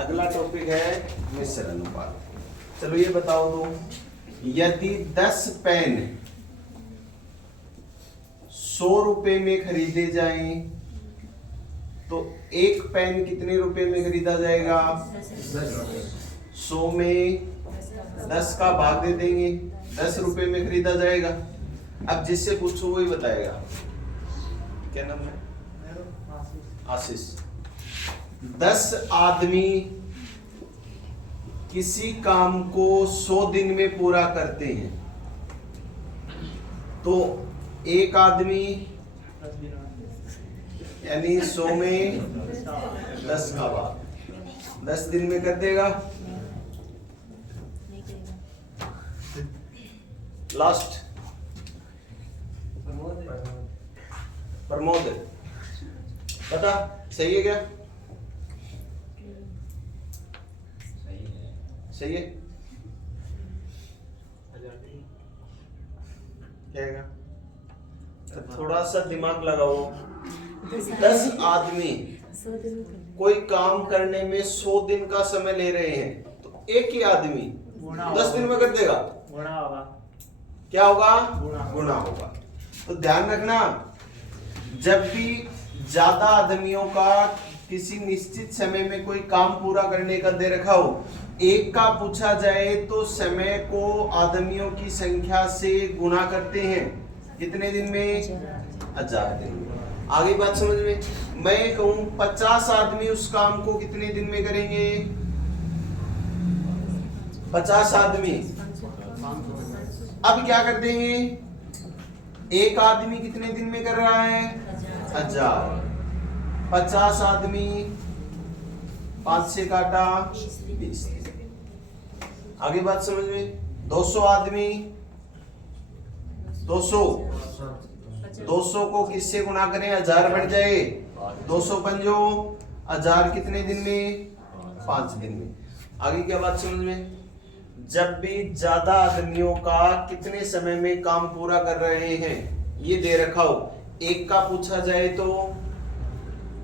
अगला टॉपिक है मिश्र अनुपात। चलो ये बताओ दो, यदि 10 पेन 100 रुपए में खरीदे जाएं तो एक पेन कितने रुपए में खरीदा जाएगा? 100 में 10 का भाग दे देंगे, 10 रुपए में खरीदा जाएगा। अब जिससे पूछो वही बताएगा। क्या नाम है? आशीष। 10 आदमी किसी काम को 100 दिन में पूरा करते हैं तो एक आदमी यानी 100 में 10 का भाग 10 दिन में कर देगा। लास्ट प्रमोद, पता सही है क्या? सही है क्या है? तो थोड़ा सा दिमाग लगाओ। 10 आदमी कोई काम करने में 100 दिन का समय ले रहे हैं तो एक ही आदमी 10 दिन में कर देगा। गुणा होगा। क्या होगा? गुणा होगा। तो ध्यान रखना, जब भी ज्यादा आदमियों का किसी निश्चित समय में कोई काम पूरा करने का दे रखा हो, एक का पूछा जाए तो समय को आदमियों की संख्या से गुणा करते हैं। कितने दिन में? 1000 दिन में। आगे बात समझ में? मैं कहूं 50 आदमी उस काम को कितने दिन में करेंगे? 50 आदमी। अब क्या कर देंगे? एक आदमी कितने दिन में कर रहा है? 1000। 50 आदमी 5 से काटा 20। आगे बात समझ में? 200 आदमी 200 को किससे गुणा करें? 1000 बन जाए। 200 पंजो 1000 कितने दिन में? 5 दिन में। आगे क्या बात समझ में? जब भी ज्यादा आदमियों का कितने समय में काम पूरा कर रहे हैं ये दे रखा हो, एक का पूछा जाए तो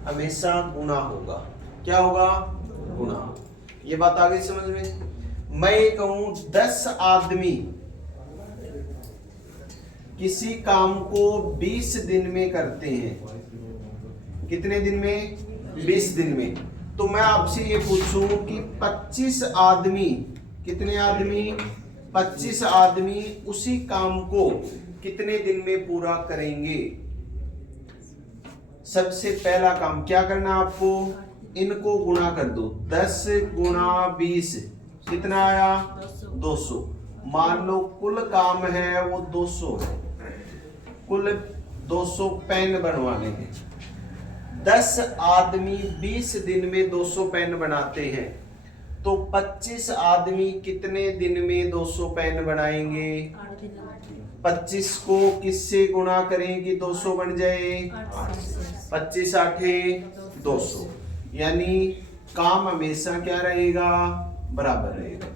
हमेशा गुणा होगा। क्या होगा? गुणा। ये बात आगे समझ में? मैं कहूं 10 आदमी किसी काम को 20 दिन में करते हैं। कितने दिन में? 20 दिन में। तो मैं आपसे ये पूछूं कि 25 आदमी, कितने आदमी? 25 आदमी उसी काम को कितने दिन में पूरा करेंगे? सबसे पहला काम क्या करना आपको? इनको गुणा कर दो। 10 गुणा 20 कितना आया? 200। मान लो कुल काम है वो 200 है, कुल 200 पेन बनवाने हैं। 10 आदमी 20 दिन में 200 पेन बनाते हैं तो 25 आदमी कितने दिन में 200 पेन बनाएंगे? 25 को किससे गुणा करें कि 200 बन जाए? 25 आठे 200। यानी काम हमेशा क्या रहेगा? बराबर रहेगा।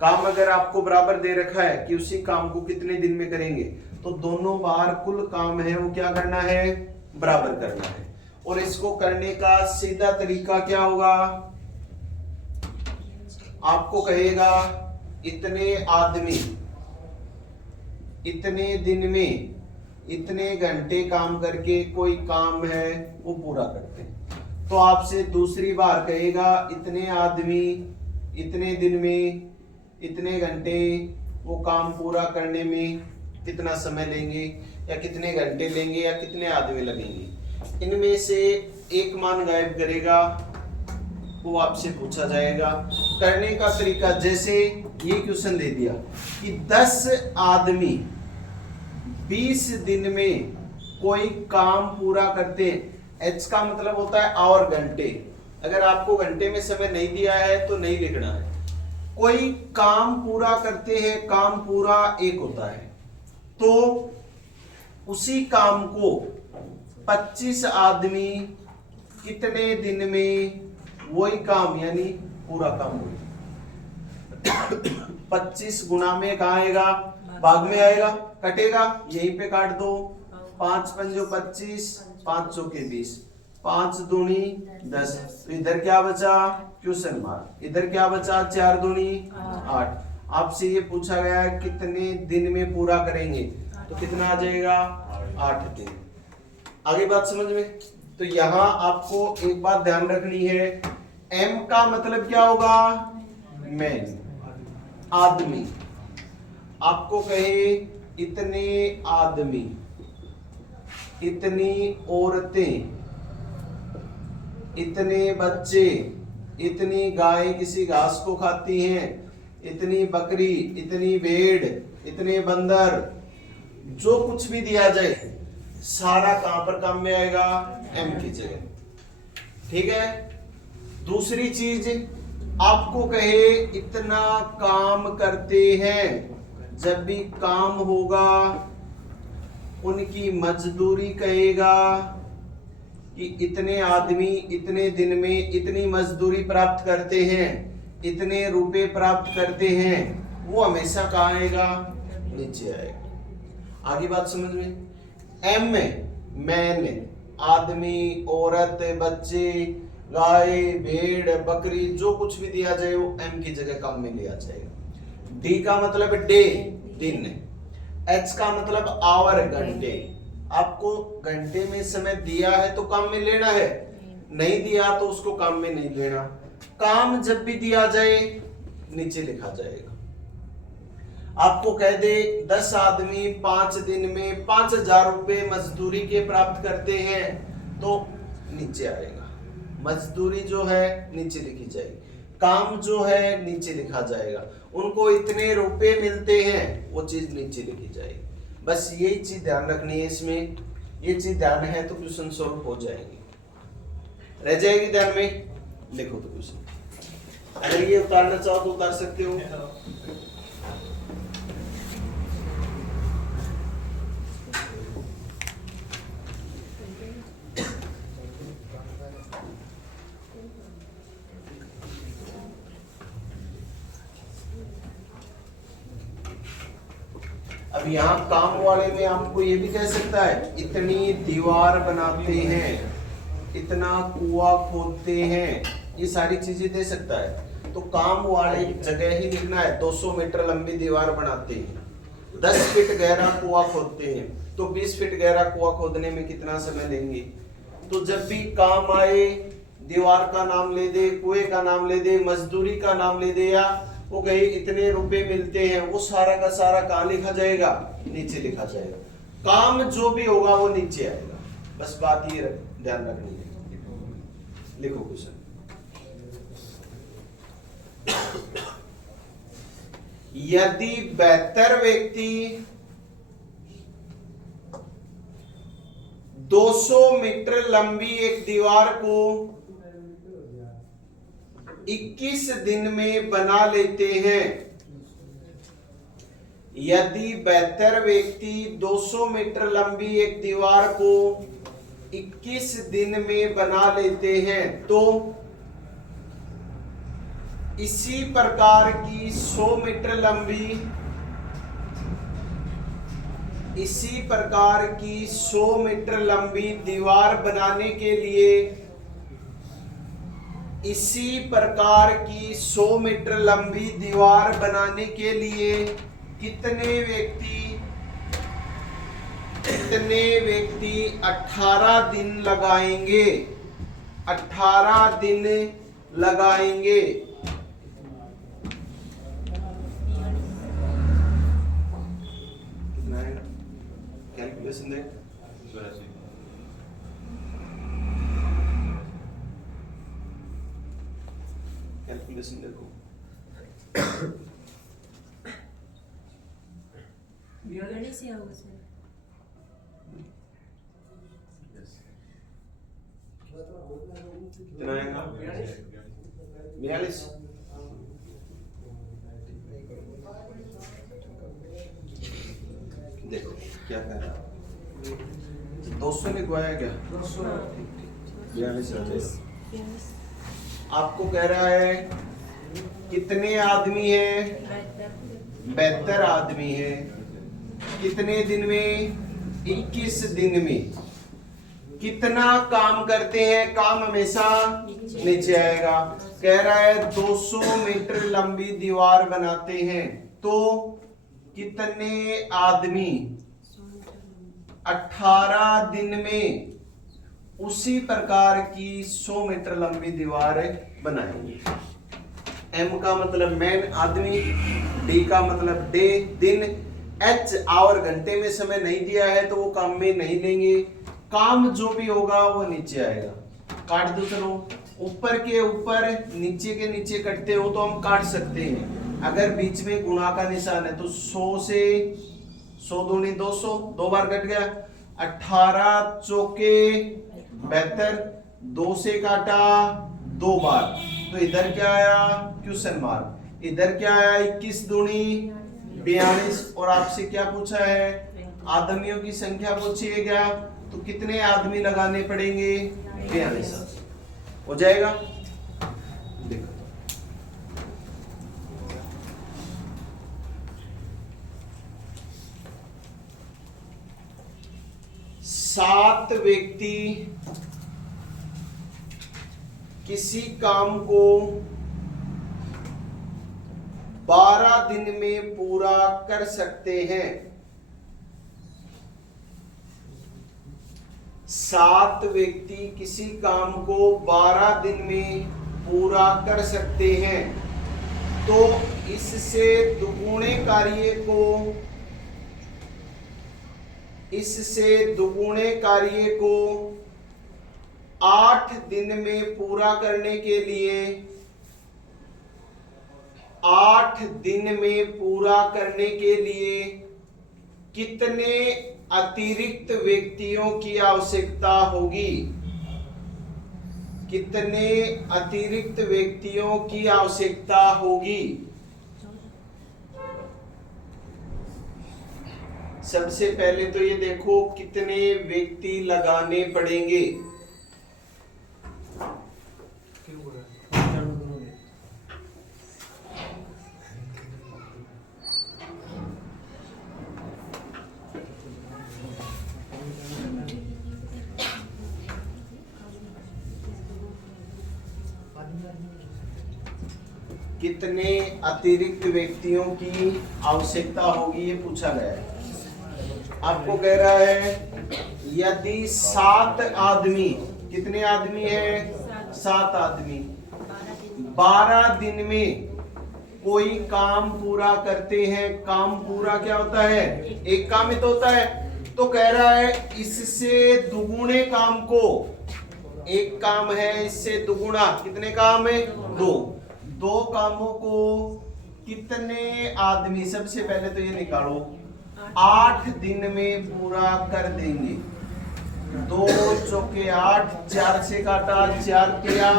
काम अगर आपको बराबर दे रखा है कि उसी काम को कितने दिन में करेंगे तो दोनों बार कुल काम है वो क्या करना है? बराबर करना है। और इसको करने का सीधा तरीका क्या होगा? आपको कहेगा इतने आदमी इतने दिन में इतने घंटे काम करके कोई काम है वो पूरा करते हैं। तो आपसे दूसरी बार कहेगा इतने आदमी इतने दिन में इतने घंटे वो काम पूरा करने में कितना समय लेंगे या कितने घंटे लेंगे या कितने आदमी लगेंगे। इनमें से एक मान गायब करेगा, वो आपसे पूछा जाएगा। करने का तरीका जैसे ये क्वेश्चन दे दिया कि 10 आदमी 20 दिन में कोई काम पूरा करते हैं। एच का मतलब होता है आवर, घंटे। अगर आपको घंटे में समय नहीं दिया है तो नहीं लिखना है। कोई काम पूरा करते हैं, काम पूरा एक होता है तो उसी काम को 25 आदमी कितने दिन में वही काम यानी पूरा काम हुई। 25 गुना में कहाँ आएगा? भाग में आएगा, कटेगा, यहीं पे काट दो। 5 पंजो 25, 5 चौके 20, 5 दूनी 10। तो इधर क्या बचा, क्वेश्चन मार्क। इधर क्या बचा, 4 दूनी 8। आपसे ये पूछा गया है कितने दिन में पूरा करेंगे, तो कितना आ जाएगा, 8 दिन। आगे बात समझ में। तो यहां आपको एक बात ध्यान रखनी है, एम का मतलब क्या होगा, मैन, आदमी। आपको कहे इतने आदमी, इतनी औरतें, इतने बच्चे, इतनी गाय किसी घास को खाती हैं, इतनी बकरी, इतनी भेड़, इतने बंदर, जो कुछ भी दिया जाए सारा कहां पर काम में आएगा, एम की जगह। ठीक है। दूसरी चीज, आपको कहे इतना काम करते हैं, जब भी काम होगा उनकी मजदूरी कहेगा कि इतने आदमी इतने दिन में इतनी मजदूरी प्राप्त करते हैं, इतने रुपए प्राप्त करते हैं, वो हमेशा कहाँ आएगा, नीचे आएगा। आगे बात समझ में। एम में मैन, आदमी, औरत, बच्चे, गाय, भेड़, बकरी, जो कुछ भी दिया जाए वो एम की जगह काम में लिया जाएगा। डी का मतलब डे, दिन। एच का मतलब आवर, घंटे। आपको घंटे में समय दिया है तो काम में लेना है, नहीं दिया तो उसको काम में नहीं लेना। काम जब भी दिया जाए नीचे लिखा जाएगा। आपको कह दे 10 आदमी 5 दिन में 5000 रुपए मजदूरी के प्राप्त करते हैं, तो नीचे आएगा। मजदूरी जो है नीचे लिखी जाएगी, काम जो है नीचे लिखा जाएगा, उनको इतने रुपए मिलते हैं वो चीज नीचे लिखी जाएगी। बस यही चीज ध्यान रखनी है इसमें। ये चीज ध्यान है तो क्वेश्चन सॉल्व हो जाएंगे, रह जाएगी ध्यान में। लिखो तो क्वेश्चन, अगर ये उतारना चाहो तो उतार सकते हो। अब यहाँ काम वाले में आपको ये भी कह सकता है, इतनी दीवार बनाते हैं, इतना कुआं खोदते हैं, ये सारी चीजें दे सकता है। तो काम वाले जगह ही लिखना है। 200 मीटर लंबी दीवार बनाते हैं, 10 फीट गहरा कुआं खोदते हैं, तो 20 फीट गहरा कुआं खोदने में कितना समय लेंगे। तो जब भी काम आए दीवार का नाम ले दे, कुएं का नाम ले दे, मजदूरी का नाम ले दे, या वो कहे इतने रुपए मिलते हैं, वो सारा का सारा कहाँ लिखा जाएगा, नीचे लिखा जाएगा। काम जो भी होगा वो नीचे आएगा। बस बात ये ध्यान रखनी है। लिखो क्वेश्चन। यदि बेहतर व्यक्ति 200 मीटर लंबी एक दीवार को 21 दिन में बना लेते हैं, यदि बेहतर व्यक्ति 200 मीटर लंबी एक दीवार को 21 दिन में बना लेते हैं, तो इसी प्रकार की 100 मीटर लंबी, इसी प्रकार की 100 मीटर लंबी दीवार बनाने के लिए, इसी प्रकार की 100 मीटर लंबी दीवार बनाने के लिए कितने व्यक्ति 18 दिन लगाएंगे, 18 दिन लगाएंगे। कितना है कैलकुलेशन देख, कैलकुलेशन देखो। कितना आएगा, 42। देखो क्या कह रहा है, 200 लिखवाया क्या, 42। आपको कह रहा है कितने आदमी है, 72 आदमी है, कितने दिन में, 21 दिन में। कितना काम करते हैं, काम हमेशा नीचे आएगा। कह रहा है 200 मीटर लंबी दीवार बनाते हैं तो कितने आदमी 18 दिन में उसी प्रकार की 100 मीटर लंबी दीवार बनाएंगे। एम का मतलब मैन आदमी, डी का मतलब डे दिन, एच आवर घंटे में समय नहीं दिया है तो वो काम में नहीं लेंगे। काम जो भी होगा वो नीचे आएगा। काट दो चलो, ऊपर के ऊपर नीचे के नीचे कटते हो तो हम काट सकते हैं। अगर बीच में गुणा का निशान है तो 100 से 100 दूनी 200, 2 बार कट गया। 18 चौके 72, 2 से काटा 2 बार तो इधर क्या आया, क्वेश्चन मार्क। इधर क्या आया, 21 दूनी 42। और आपसे क्या पूछा है, आदमियों की संख्या पूछी है क्या, तो कितने आदमी लगाने पड़ेंगे, 42 हो जाएगा। देखो 7 व्यक्ति किसी काम को 12 दिन में पूरा कर सकते हैं। 7 व्यक्ति किसी काम को 12 दिन में पूरा कर सकते हैं तो इससे दुगुने कार्य को 8 दिन में पूरा करने के लिए 8 दिन में पूरा करने के लिए कितने अतिरिक्त व्यक्तियों की आवश्यकता होगी, कितने अतिरिक्त व्यक्तियों की आवश्यकता होगी। सबसे पहले तो ये देखो कितने व्यक्ति लगाने पड़ेंगे। कितने अतिरिक्त व्यक्तियों की आवश्यकता होगी ये पूछा गया है। आपको कह रहा है यदि 7 आदमी, कितने आदमी है, 7 आदमी 12 दिन में कोई काम पूरा करते हैं। काम पूरा क्या होता है, एक काम ही तो होता है। तो कह रहा है इससे दुगुने काम को, एक काम है इससे दुगुना, कितने काम है, 2 कामों को कितने आदमी, सबसे पहले तो ये निकालो, 8 दिन में पूरा कर देंगे। 2 चौके 8, 4 से काटा 4 तिया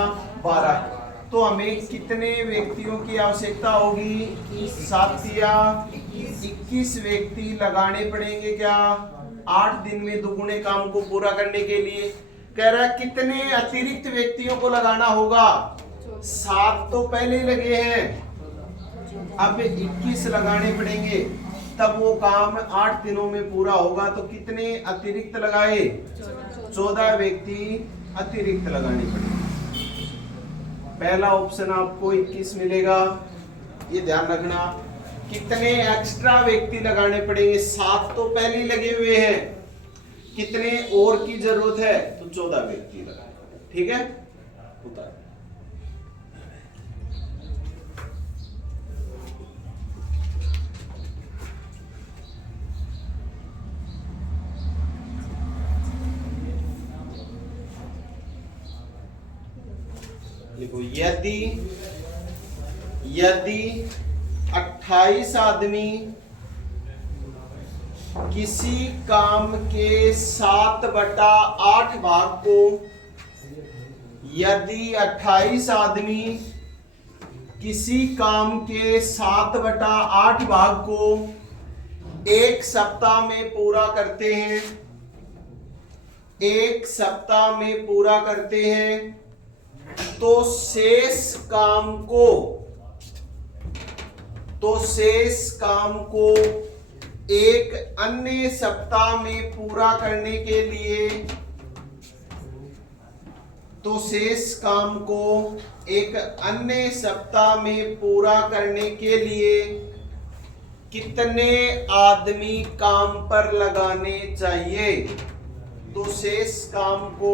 12 तो हमें कितने व्यक्तियों की आवश्यकता होगी, 7 तिया 21 व्यक्ति लगाने पड़ेंगे। क्या 8 दिन में दुगुने काम को पूरा करने के लिए। कह रहा है कितने अतिरिक्त व्यक्तियों को लगाना होगा, 7 तो पहले ही लगे हैं, अब 21 लगाने पड़ेंगे तब वो काम 8 दिनों में पूरा होगा। तो कितने अतिरिक्त लगाए, 14 व्यक्ति अतिरिक्त लगाने पड़ेंगे। पहला ऑप्शन आपको 21 मिलेगा, ये ध्यान रखना। कितने एक्स्ट्रा व्यक्ति लगाने पड़ेंगे, 7 तो पहले ही लगे हुए हैं, कितने और की जरूरत है, तो 14 व्यक्ति लगाए। ठीक है, उतार। देखो यदि 28 आदमी किसी काम के 7/8 भाग को, यदि 28 आदमी किसी काम के 7/8 भाग को 1 सप्ताह में पूरा करते हैं, 1 सप्ताह में पूरा करते हैं तो शेष काम को एक अन्य सप्ताह में पूरा करने के लिए तो शेष काम को एक अन्य सप्ताह में पूरा करने के लिए कितने आदमी काम पर लगाने चाहिए? तो शेष काम को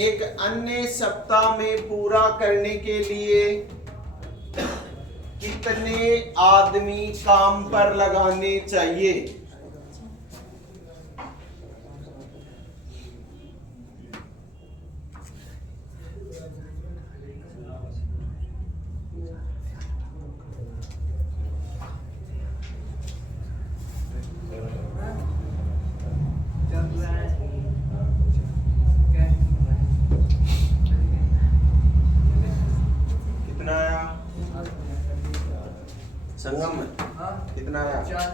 एक अन्य सप्ताह में पूरा करने के लिए कितने आदमी काम पर लगाने चाहिए? कितना आया संगम में? कितना आया? चार।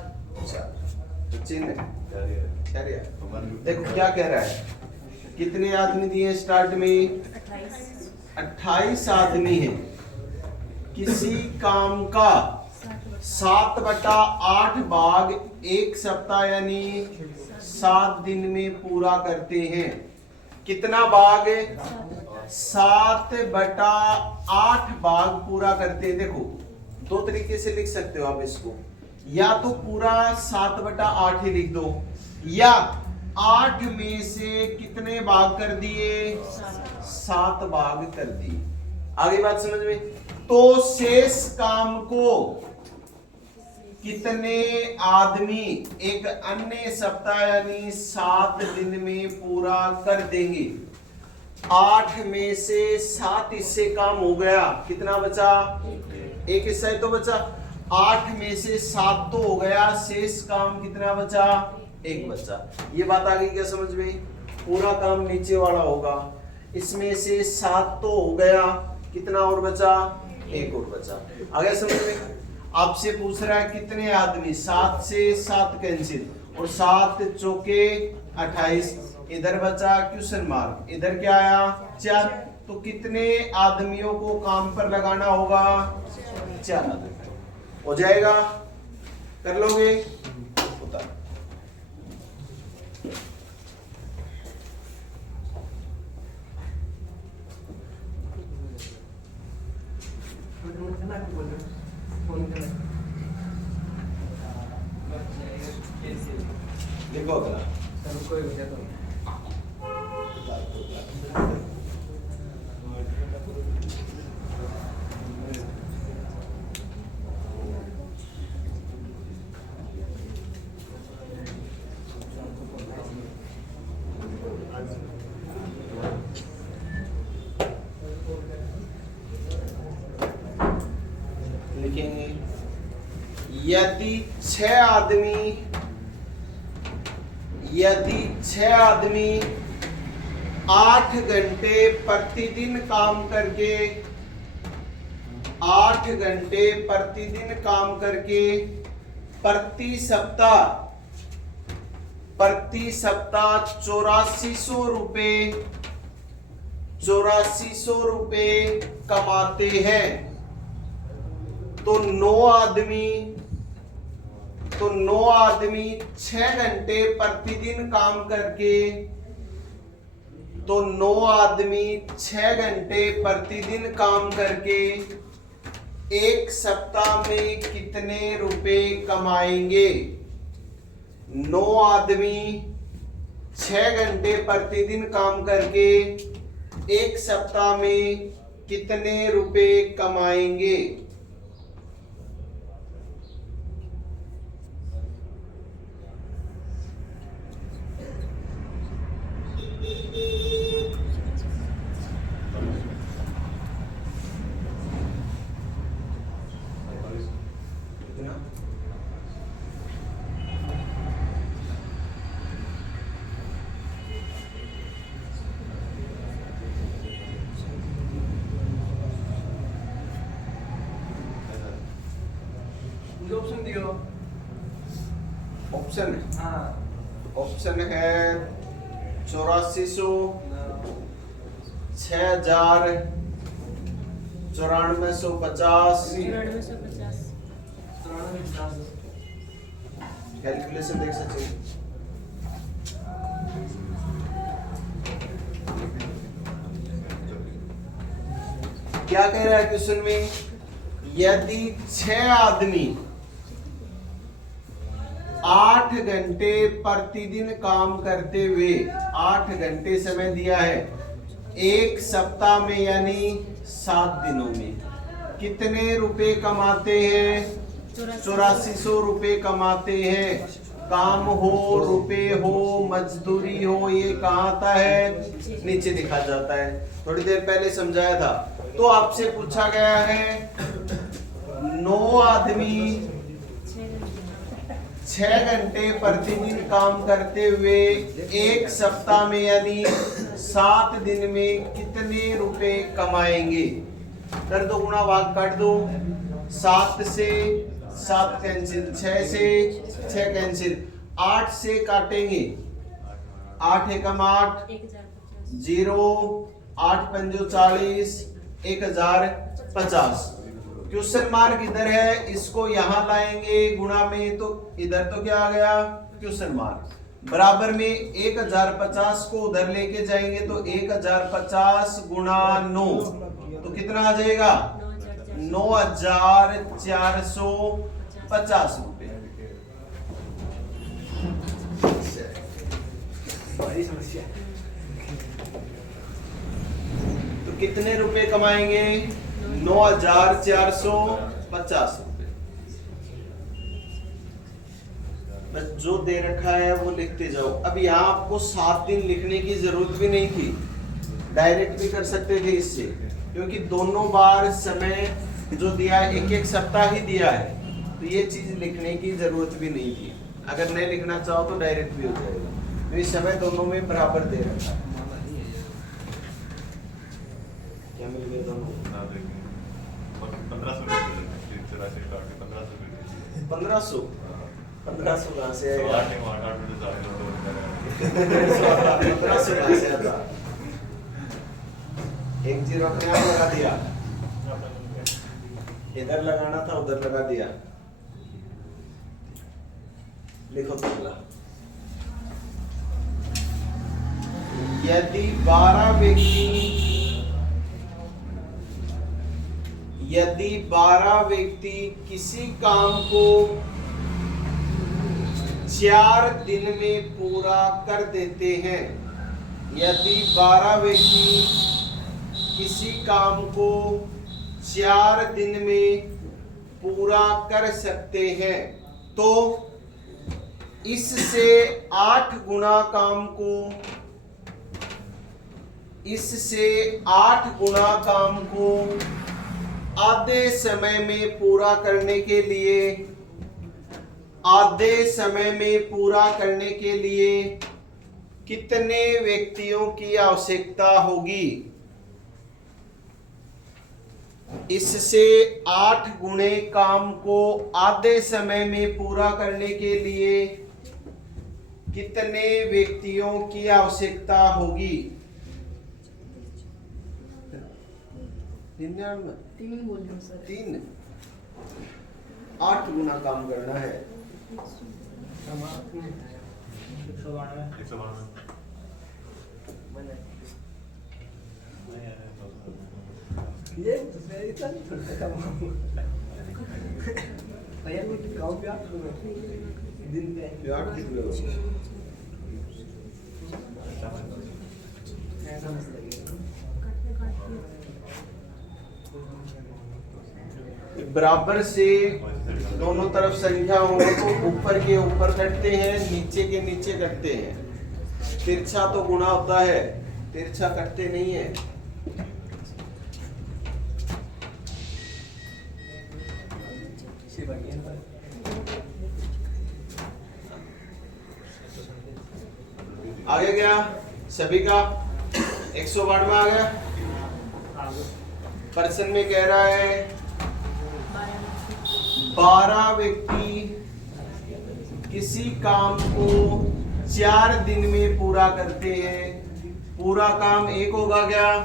चिन्ह देखो क्या कह रहा है, कितने आदमी दिए स्टार्ट में? 28 आदमी हैं। किसी काम का 7/8 भाग एक सप्ताह यानी 7 दिन में पूरा करते हैं। कितना भाग? 7/8 भाग पूरा करते हैं। देखो दो तरीके से लिख सकते हो आप इसको, या तो पूरा 7/8 ही लिख दो, या 8 में से कितने भाग कर दिए? 7 भाग कर दिए। आगे बात समझ में? तो शेष काम को कितने आदमी एक अन्य सप्ताह यानी 7 दिन में पूरा कर देंगे? 8 में से 7 हिस्से काम हो गया, कितना बचा? एक हिस्सा ही तो बचा। 8 में से 7 तो हो गया, शेष काम कितना बचा? एक बचा। ये बात आ गई क्या समझ में? पूरा काम नीचे वाला होगा, इसमें से 7 तो हो गया, कितना और बचा? एक और बचा। आगे समझ में? आपसे पूछ रहा है कितने आदमी, 7 से 7 कैंसिल, और 7 चौके 28, इधर बचा क्वेश्चन मार्क, इधर क्या आया? 4। तो कितने आदमियों को काम पर लगाना होगा? 4 आदमी। हो जाएगा? कर लोगे? होता है। देखो अगला लिखेंगे, यदि 6 आदमी 8 घंटे प्रतिदिन काम करके 8 घंटे प्रतिदिन काम करके प्रति सप्ताह 8400 रुपए कमाते हैं, तो 9 आदमी 6 घंटे प्रतिदिन काम करके, तो 9 आदमी 6 घंटे प्रतिदिन काम करके एक सप्ताह में कितने रुपए कमाएंगे? 9 आदमी 6 घंटे प्रतिदिन काम करके एक सप्ताह में कितने रुपए कमाएंगे? ऑप्शन दियो। ऑप्शन हाँ ऑप्शन है 8400, 6000, 9450। कैलकुलेशन देख सकते हैं। क्या कह रहा है क्वेश्चन में, यदि 6 आदमी 8 घंटे प्रतिदिन काम करते हुए 8 घंटे समय दिया है, एक सप्ताह में यानी 7 दिनों में कितने रुपए कमाते हैं? 8400 रुपए कमाते हैं। काम हो, रुपए हो, मजदूरी हो, ये कहाँ आता है? नीचे लिखा जाता है। थोड़ी देर पहले समझाया था। तो आपसे पूछा गया है 9 आदमी 6 घंटे प्रतिदिन काम करते हुए एक सप्ताह में यानी 7 दिन में कितने रुपए कमाएंगे? कर दो गुणा, भाग काट दो। 7 से 7 कैंसिल, 6 से 6 कैंसिल, 8 से काटेंगे, 8 एकम 8, 0, 8 पंजो 40, 1050। क्वेश्चन मार्क इधर है, इसको यहां लाएंगे गुणा में, तो इधर तो क्या आ गया? Question mark. बराबर में 1050 को उधर लेके जाएंगे तो 1050 गुणा 9 तो कितना आ जाएगा? 9450 रुपए। तो कितने रुपए कमाएंगे? 9450 रुपए। बस जो दे रखा है वो लिखते जाओ। अब यहाँ आपको 7 दिन लिखने की जरूरत भी नहीं थी, डायरेक्ट भी कर सकते थे इससे, क्योंकि दोनों बार समय जो दिया है एक सप्ताह ही दिया है, तो ये चीज लिखने की जरूरत भी नहीं थी। अगर नहीं लिखना चाहो तो डायरेक्ट भी हो जाएगा, तो इस समय दोनों में बराबर दे रखा है। क्या मिल गया दोनों? 1500 कहाँ से आएगा? 1500 कहाँ से आता? एक जीरो अपने आप लगा दिया, इधर लगाना था उधर लगा दिया। लिखो अगला। यदि 12 व्यक्ति किसी काम को 4 दिन में पूरा कर देते हैं, यदि 12 व्यक्ति किसी काम को 4 दिन में पूरा कर सकते हैं, तो इससे 8 गुना काम को आधे समय में पूरा करने के लिए कितने व्यक्तियों की आवश्यकता होगी? इससे 8 गुणे काम को आधे समय में पूरा करने के लिए कितने व्यक्तियों की आवश्यकता होगी? 3 बोल रहे हो सर। 3 8 गुना काम करना है। ये दिन पे 8 कितने हो? बराबर से दोनों तरफ संख्या हो तो ऊपर के ऊपर कटते हैं, नीचे के नीचे कटते हैं। तिरछा तो गुणा होता है, तिरछा कटते नहीं है। आगे गया सभी का 162 में आ गया। पर्सन में कह रहा है 12 व्यक्ति किसी काम को 4 दिन में पूरा करते हैं, पूरा काम एक होगा क्या,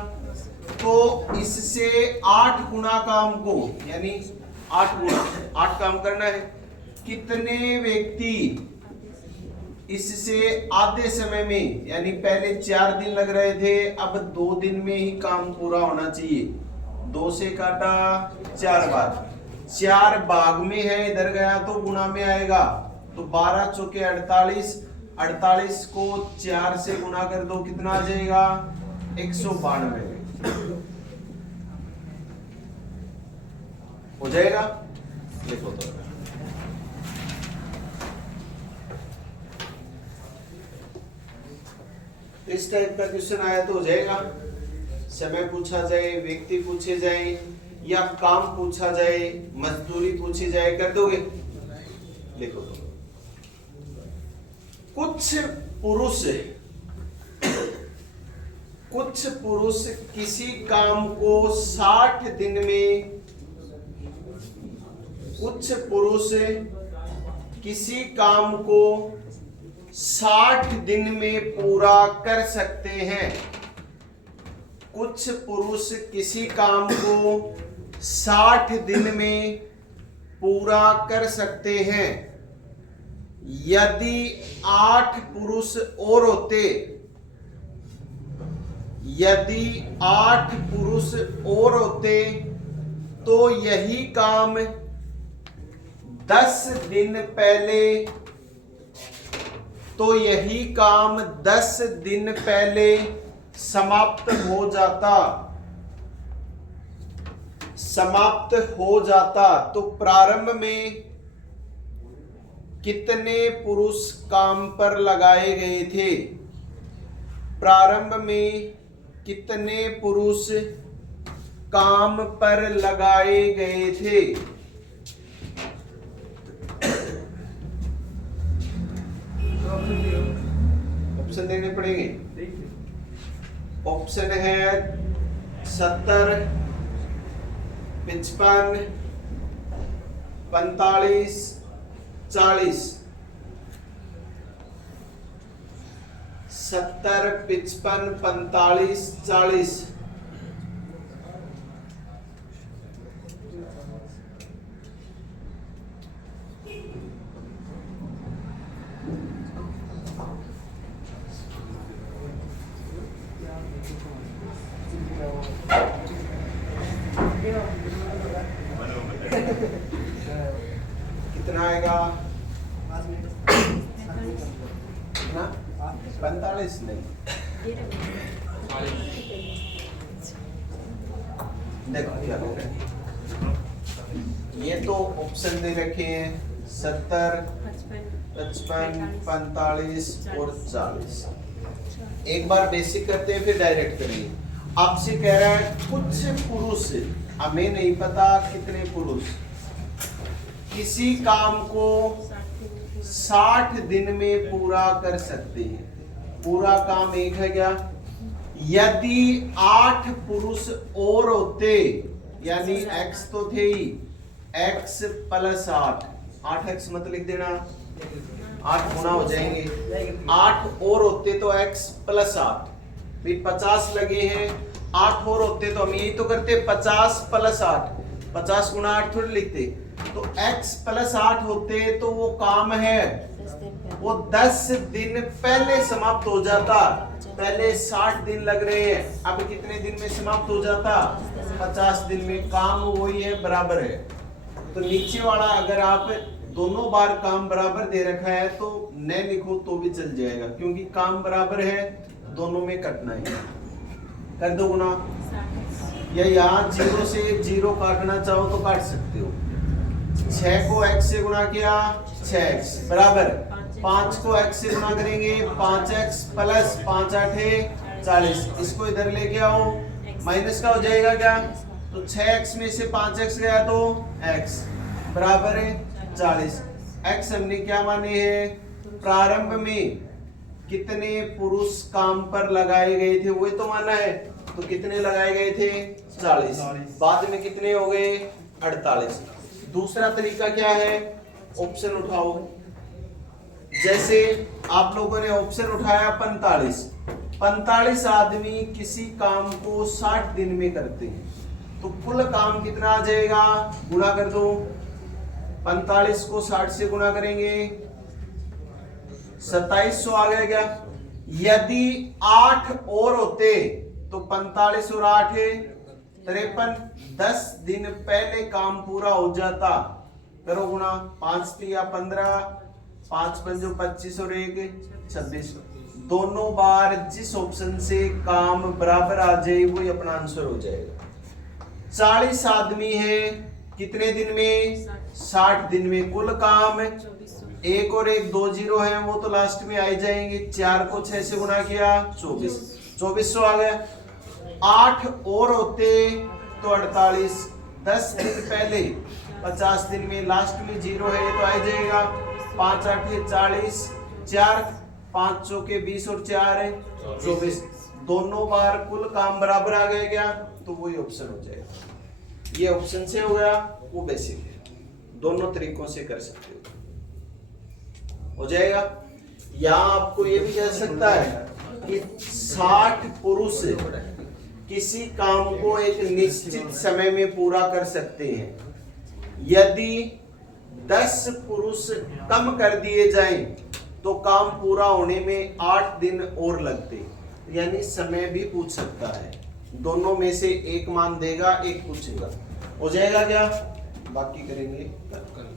तो इससे 8 गुना काम को यानी 8 गुना 8 काम करना है। कितने व्यक्ति इससे आधे समय में, यानी पहले 4 दिन लग रहे थे, अब 2 दिन में ही काम पूरा होना चाहिए। 2 से काटा 4 बार, 4 भाग में है, इधर गया तो गुणा में आएगा, तो 12 चौके 48, 48 को 4 से गुणा कर दो, कितना आ जाएगा 192 हो जाएगा। लिखो तो इस टाइप का क्वेश्चन आया तो हो जाएगा। समय पूछा जाए, व्यक्ति पूछे जाए या काम पूछा जाए, मजदूरी पूछी जाए, कर दोगे। लिखो तो कुछ पुरुष किसी काम को 60 दिन में, कुछ पुरुष किसी काम को 60 दिन में पूरा कर सकते हैं। कुछ पुरुष किसी काम को 60 दिन में पूरा कर सकते हैं। यदि 8 पुरुष और होते, यदि 8 पुरुष और होते तो यही काम 10 दिन पहले, तो यही काम 10 दिन पहले समाप्त हो जाता, समाप्त हो जाता। तो प्रारंभ में कितने पुरुष काम पर लगाए गए थे? प्रारंभ में कितने पुरुष काम पर लगाए गए थे? ऑप्शन देने पड़ेंगे। ऑप्शन है 70, 55, 45, 40। 70, 55, 45, 40। कितना आएगा? कितना? 45 नहीं, देखो क्या हो रहा है। ये तो ऑप्शन दे रखे हैं 70, 55, 45 और 40। एक बार बेसिक करते हैं फिर डायरेक्ट करेंगे। आपसे कह रहा है कुछ पुरुष, हमें नहीं पता कितने पुरुष किसी काम को 60 दिन में पूरा कर सकते हैं। पूरा काम एक है क्या? यदि 8 पुरुष और होते, यानी x तो थे ही, x प्लस 8, 8x मत लिख देना, 8 गुना हो जाएंगे। 8 और होते तो x प्लस 8, भी 50 लगे हैं। 8 और होते तो हम यही तो करते 50 प्लस 8, 50 गुना 8 थोड़ी लिखते। तो x प्लस 8 होते तो वो काम है वो 10 दिन पहले समाप्त हो जाता। पहले 60 दिन लग रहे हैं, अब कितने दिन में समाप्त हो जाता? 50 दिन में। काम वही है, बराबर है। तो नीचे वाला अगर आप दोनों बार काम बराबर दे रखा है तो न लिखो तो भी चल जाएगा, क्योंकि काम बराबर है, दोनों में कटना है। कर दो गुना, या यहाँ 0 से 0 काटना चाहो तो काट सकते हो। 6 को x से गुना किया, 6x बराबर 5 को x से गुना करेंगे, 5x प्लस 5 8 40। इसको इधर लेके आओ, माइनस का हो जाएगा क्या? तो 6x में से 5x गया तो x बराबर है 40। x हमने क्या माने हैं? प्रारंभ में कितने पुरुष काम पर लगाए गए थे वही तो माना है। तो कितने लगाए गए थे? 40। बाद में कितने हो गए? 48। दूसरा तरीका क्या है? ऑप्शन उठाओ। जैसे आप लोगों ने ऑप्शन उठाया 45। 45 आदमी किसी काम को 60 दिन में करते हैं, तो कुल काम कितना आ जाएगा? गुणा कर दो। 45 को 60 से गुणा करेंगे, 2700 आ गया क्या? यदि 8 और होते तो 45 और 8 53, 10 दिन पहले काम पूरा हो जाता, करो गुणा, 5 या 15, 5 पंजो 25 और 1 26। दोनों बार जिस ऑप्शन से काम बराबर आ जाए वही अपना आंसर हो जाएगा। 40 आदमी है कितने दिन में? 60 दिन में। कुल काम 1 और 1 2 जीरो है, वो तो लास्ट में आ ही जाएंगे। 4 को 6 से गुणा किया 24, 2400 आ गया। 8 और होते तो 48, 10 दिन पहले 50 दिन में, लास्ट में जीरो है तो आ जाएगा। 5 8 40, 4 5 चौके 20 और 4 है 24। दोनों बार कुल काम बराबर आ गया क्या, तो वही ऑप्शन हो जाएगा। ये ऑप्शन से हो गया, वो बेसिक है, दोनों तरीकों से कर सकते हो जाएगा। यहाँ आपको ये भी कह सकता है कि 60 पुरुष किसी काम को एक निश्चित समय में पूरा कर सकते हैं। यदि 10 पुरुष कम कर दिए जाएं तो काम पूरा होने में 8 दिन और लगते, यानी समय भी पूछ सकता है। दोनों में से एक मान देगा, एक पूछेगा। हो जाएगा क्या? बाकी करेंगे कल।